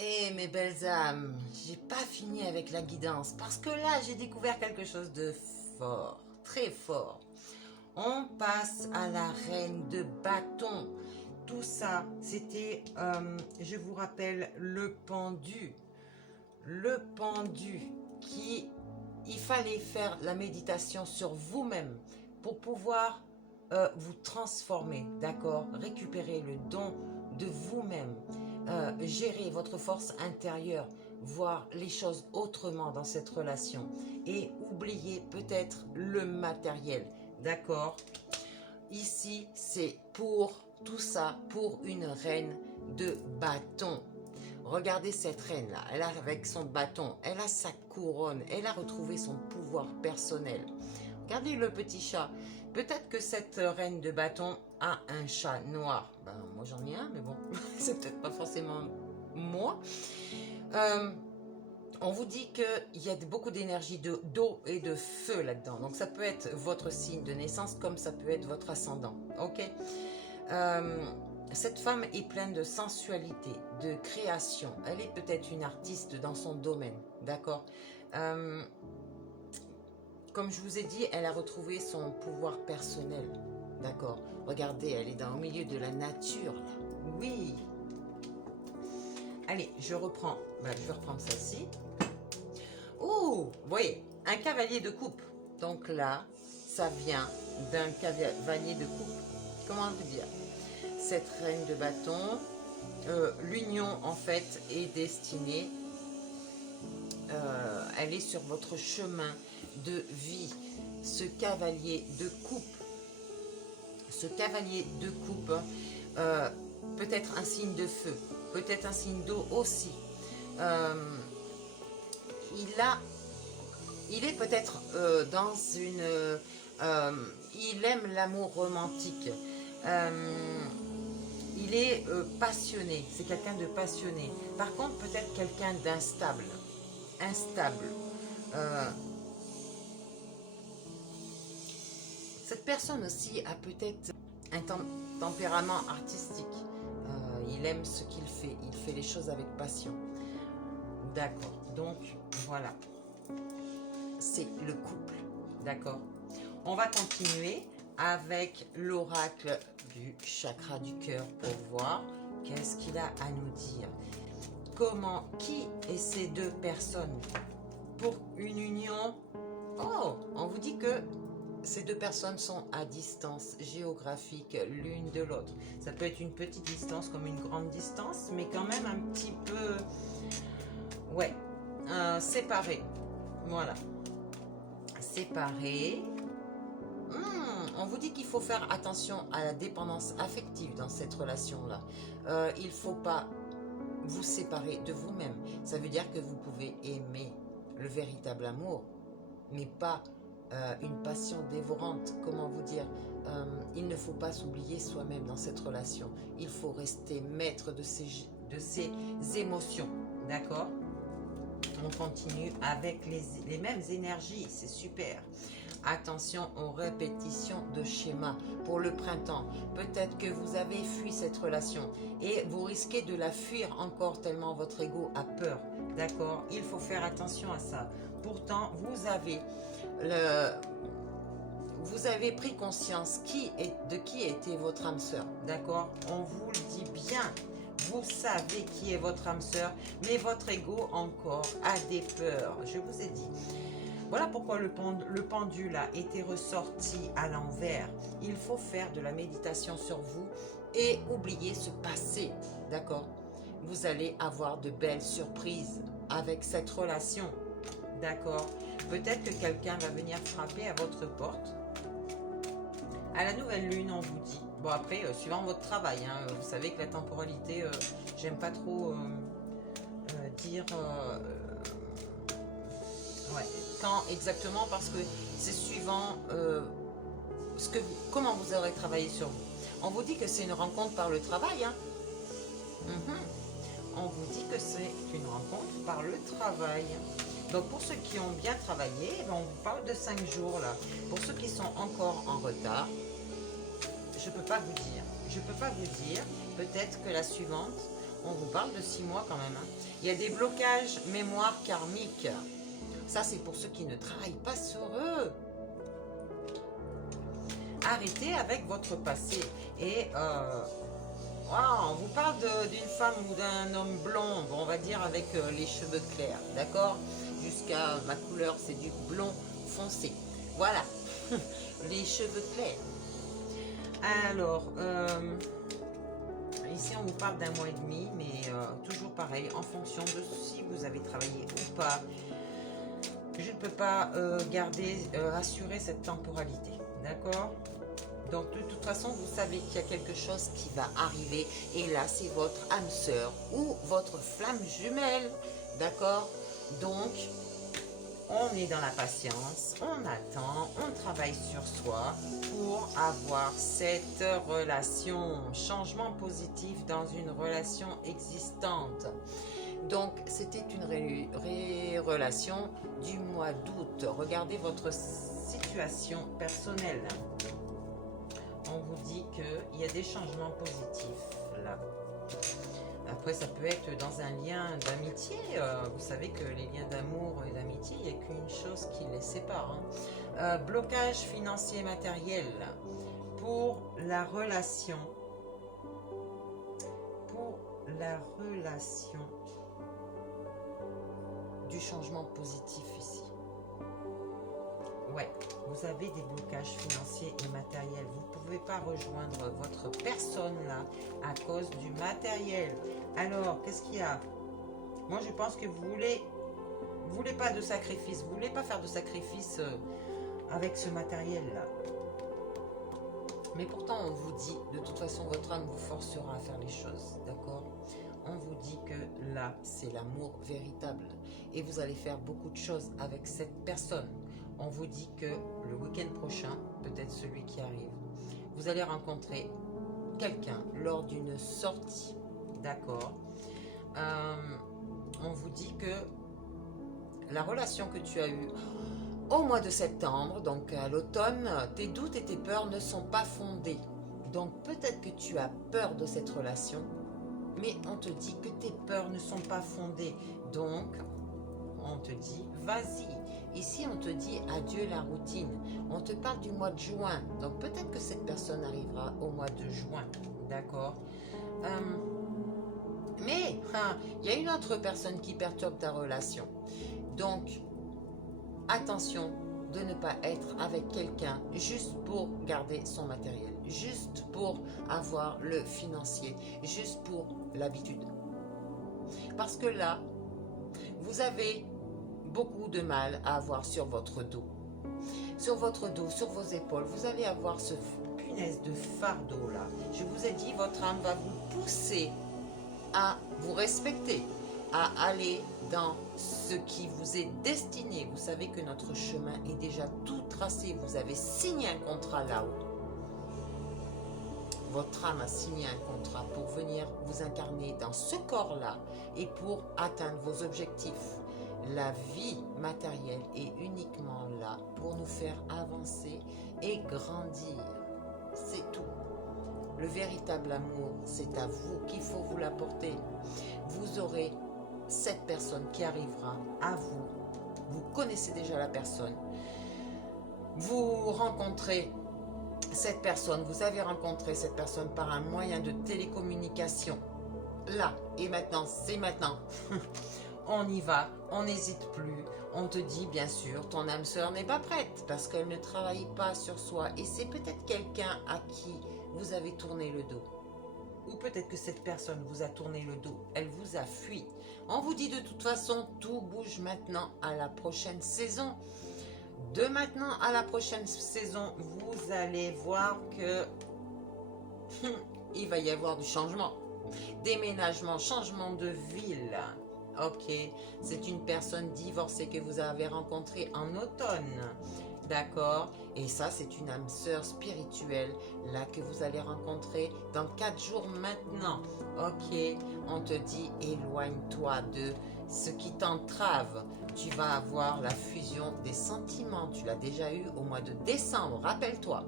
Eh mes belles âmes, j'ai pas fini avec la guidance parce que là j'ai découvert quelque chose de fort, très fort. On passe à la reine de bâton. Tout ça, c'était, je vous rappelle, le pendu. Le pendu qui, il fallait faire la méditation sur vous-même pour pouvoir vous transformer, d'accord? Récupérer le don de vous-même, gérer votre force intérieure, voir les choses autrement dans cette relation et oublier peut-être le matériel, d'accord? Ici, c'est pour tout ça, pour une reine de bâton. Regardez cette reine-là, elle a avec son bâton, elle a sa couronne, elle a retrouvé son pouvoir personnel. Regardez le petit chat. Peut-être que cette reine de bâton a un chat noir. Ben, moi j'en ai un, mais bon, c'est peut-être pas forcément moi. On vous dit qu'il y a beaucoup d'énergie d'eau et de feu là-dedans. Donc ça peut être votre signe de naissance comme ça peut être votre ascendant. Ok. Cette femme est pleine de sensualité, de création. Elle est peut-être une artiste dans son domaine. D'accord. Comme je vous ai dit, elle a retrouvé son pouvoir personnel. D'accord. Regardez, elle est au milieu de la nature. Là. Oui. Allez, je reprends. Ben, je vais reprendre celle-ci. Oh, vous voyez, un cavalier de coupe. Donc là, ça vient d'un cavalier de coupe. Comment vous dire? Cette reine de bâton, l'union en fait est destinée, elle est sur votre chemin de vie. Ce cavalier de coupe, peut être un signe de feu, peut-être un signe d'eau aussi. Il est peut-être dans une... il aime l'amour romantique. Il est passionné, c'est quelqu'un de passionné. Par contre, peut-être quelqu'un d'instable. Instable. Cette personne aussi a peut-être un tempérament artistique. Il aime ce qu'il fait les choses avec passion. D'accord, donc voilà. C'est le couple, d'accord. On va continuer avec l'oracle du chakra du cœur pour voir qu'est-ce qu'il a à nous dire. Qui est ces deux personnes pour une union? Oh, on vous dit que ces deux personnes sont à distance géographique l'une de l'autre. Ça peut être une petite distance comme une grande distance, mais quand même un petit peu, ouais, séparés. Voilà, séparés. On vous dit qu'il faut faire attention à la dépendance affective dans cette relation-là. Il ne faut pas vous séparer de vous-même. Ça veut dire que vous pouvez aimer le véritable amour, mais pas une passion dévorante. Comment vous dire? Il ne faut pas s'oublier soi-même dans cette relation. Il faut rester maître de ses émotions. D'accord? On continue avec les mêmes énergies. C'est super. Attention aux répétitions de schémas pour le printemps. Peut-être que vous avez fui cette relation et vous risquez de la fuir encore tellement votre ego a peur. D'accord? Il faut faire attention à ça. Pourtant, vous avez pris conscience de qui était votre âme sœur. D'accord? On vous le dit bien. Vous savez qui est votre âme sœur, mais votre ego encore a des peurs. Je vous ai dit. Voilà pourquoi le pendule a été ressorti à l'envers. Il faut faire de la méditation sur vous et oublier ce passé. D'accord? Vous allez avoir de belles surprises avec cette relation. D'accord? Peut-être que quelqu'un va venir frapper à votre porte. À la nouvelle lune, on vous dit. Bon, après, suivant votre travail, hein, vous savez que la temporalité, j'aime pas trop dire... ouais, quand exactement, parce que c'est suivant comment vous aurez travaillé sur vous. On vous dit que c'est une rencontre par le travail. Hein. On vous dit que c'est une rencontre par le travail. Donc pour ceux qui ont bien travaillé, on vous parle de 5 jours là. Pour ceux qui sont encore en retard, je ne peux pas vous dire. Je peux pas vous dire. Peut-être que la suivante, On vous parle de 6 mois quand même. Hein. Il y a des blocages mémoire karmique. Ça, c'est pour ceux qui ne travaillent pas sur eux. Arrêtez avec votre passé. Et wow, on vous parle d'une femme ou d'un homme blond, on va dire avec les cheveux clairs, d'accord? Jusqu'à ma couleur, c'est du blond foncé. Voilà, les cheveux clairs. Alors, ici on vous parle d'un mois et demi, mais toujours pareil, en fonction de si vous avez travaillé ou pas. Je ne peux pas assurer cette temporalité, d'accord? Donc de toute façon, vous savez qu'il y a quelque chose qui va arriver. Et là, c'est votre âme sœur ou votre flamme jumelle. D'accord? Donc, on est dans la patience, on attend, on travaille sur soi pour avoir cette relation. Changement positif dans une relation existante. Donc, c'était une relation du mois d'août. Regardez votre situation personnelle. On vous dit qu'il y a des changements positifs là. Après, ça peut être dans un lien d'amitié. Vous savez que les liens d'amour et d'amitié, il n'y a qu'une chose qui les sépare. Hein. Blocage financier et matériel pour la relation. Pour la relation. Du changement positif ici. Ouais, vous avez des blocages financiers et matériels. Vous ne pouvez pas rejoindre votre personne là à cause du matériel. Alors, qu'est-ce qu'il y a? Moi, je pense que vous voulez pas de sacrifice. Vous voulez pas faire de sacrifice avec ce matériel là. Mais pourtant, on vous dit, de toute façon, votre âme vous forcera à faire les choses, d'accord? On vous dit que là, c'est l'amour véritable. Et vous allez faire beaucoup de choses avec cette personne. On vous dit que le week-end prochain, peut-être celui qui arrive, vous allez rencontrer quelqu'un lors d'une sortie, d'accord? On vous dit que la relation que tu as eue au mois de septembre, donc à l'automne, tes doutes et tes peurs ne sont pas fondés. Donc peut-être que tu as peur de cette relation, mais on te dit que tes peurs ne sont pas fondées. Donc, on te dit, vas-y. Ici, on te dit, adieu la routine. On te parle du mois de juin. Donc, peut-être que cette personne arrivera au mois de juin. D'accord? Mais, il y a une autre personne qui perturbe ta relation. Donc, attention de ne pas être avec quelqu'un juste pour garder son matériel. Juste pour avoir le financier. Juste pour l'habitude. Parce que là, vous avez beaucoup de mal à avoir sur votre dos. Sur votre dos, sur vos épaules, vous allez avoir ce punaise de fardeau là. Je vous ai dit, votre âme va vous pousser à vous respecter, à aller dans ce qui vous est destiné. Vous savez que notre chemin est déjà tout tracé. Vous avez signé un contrat là-haut. Votre âme a signé un contrat pour venir vous incarner dans ce corps-là et pour atteindre vos objectifs. La vie matérielle est uniquement là pour nous faire avancer et grandir. C'est tout. Le véritable amour, c'est à vous qu'il faut vous l'apporter. Vous aurez cette personne qui arrivera à vous. Vous connaissez déjà la personne. Vous rencontrez cette personne, vous avez rencontré cette personne par un moyen de télécommunication. Là et maintenant, c'est maintenant. On y va, on n'hésite plus. On te dit, bien sûr, ton âme sœur n'est pas prête parce qu'elle ne travaille pas sur soi. Et c'est peut-être quelqu'un à qui vous avez tourné le dos. Ou peut-être que cette personne vous a tourné le dos. Elle vous a fui. On vous dit de toute façon, tout bouge maintenant à la prochaine saison. De maintenant à la prochaine saison, vous allez voir que il va y avoir du changement. Déménagement, changement de ville. Ok, c'est une personne divorcée que vous avez rencontrée en automne. D'accord? Et ça, c'est une âme sœur spirituelle, là, que vous allez rencontrer dans 4 jours maintenant. Ok, on te dit, éloigne-toi de ce qui t'entrave. Tu vas avoir la fusion des sentiments. Tu l'as déjà eu au mois de décembre, rappelle-toi.